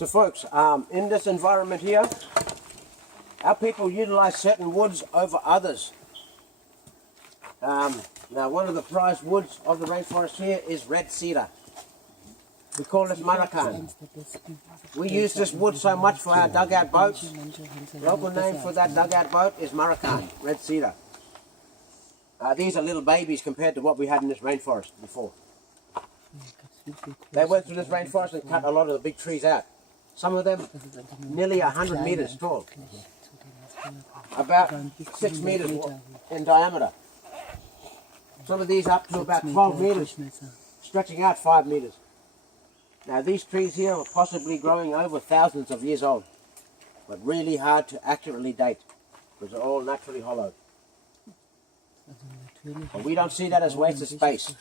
So folks, in this environment here, our people utilize certain woods over others. Now one of the prized woods of the rainforest here is red cedar. We call this maracan. We use this wood so much for our dugout boats. The local name for that dugout boat is maracan, red cedar. These are little babies compared to what we had in this rainforest before. They went through this rainforest and cut a lot of the big trees out. Some of them nearly 100 meters tall, about 6 meters in diameter. Some of these up to about 12 meters, stretching out 5 meters. Now these trees here are possibly growing over thousands of years old, but really hard to accurately date because they're all naturally hollowed. But we don't see that as wasted space.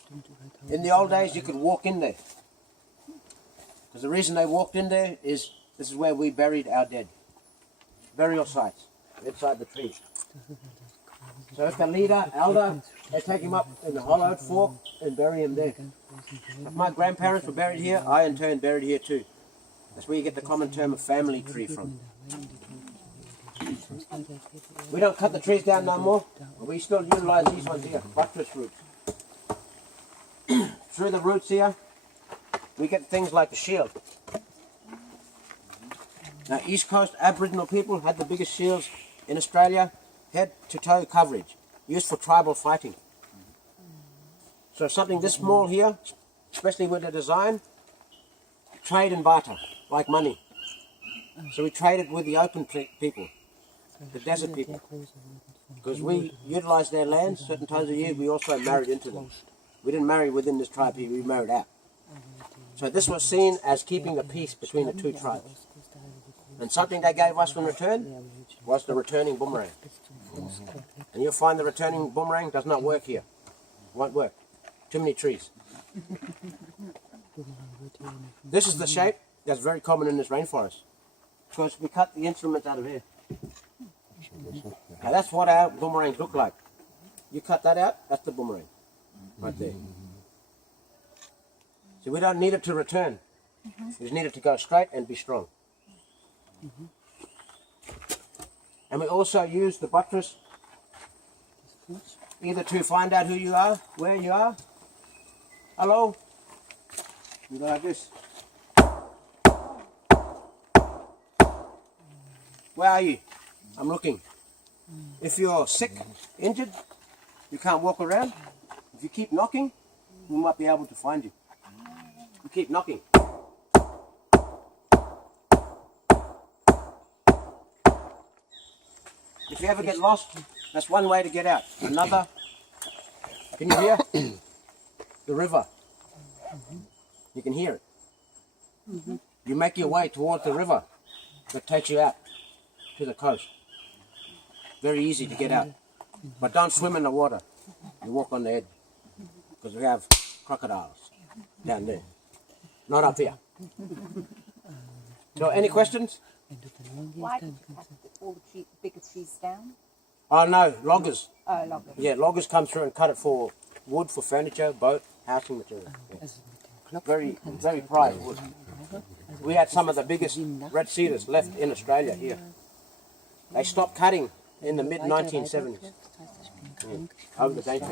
In the old days you could walk in there. Because the reason they walked in there is this is where we buried our dead. Burial sites inside the tree. So if the leader, elder, they take him up in the hollowed fork and bury him there. If my grandparents were buried here, I in turn buried here too. That's where you get the common term of family tree from. We don't cut the trees down no more, but we still utilize these ones here, buttress roots. Through the roots here, we get things like a shield. Now East Coast Aboriginal people had the biggest shields in Australia, head to toe coverage, used for tribal fighting. So something this small here, especially with the design, trade and barter, like money. So we traded with the open people, the desert people. Because we utilized their lands certain times of the year, we also married into them. We didn't marry within this tribe here, we married out. So this was seen as keeping a peace between the two tribes. And something they gave us in return was the returning boomerang. And you'll find the returning boomerang does not work here. Won't work. Too many trees. This is the shape that's very common in this rainforest. Because we cut the instruments out of here. Now that's what our boomerangs look like. You cut that out, that's the boomerang. Right there. So we don't need it to return. We just need it to go straight and be strong. And we also use the buttress either to find out who you are, where you are. Hello? You go like this. Where are you? I'm looking. If you're sick, injured, you can't walk around. If you keep knocking, we might be able to find you. You keep knocking. If you ever get lost, that's one way to get out. Another, can you hear? The river. You can hear it. You make your way towards the river that takes you out to the coast. Very easy to get out. But don't swim in the water. You walk on the edge. Because we have crocodiles down there. Not up here. So any questions? Why did you cut all the bigger trees down? Oh no, loggers. Oh, loggers. Yeah, loggers come through and cut it for wood, for furniture, boat, housing material. Yeah. Very, very prized wood. We had some of the biggest red cedars left in Australia here. They stopped cutting in the mid-1970s. Over the date.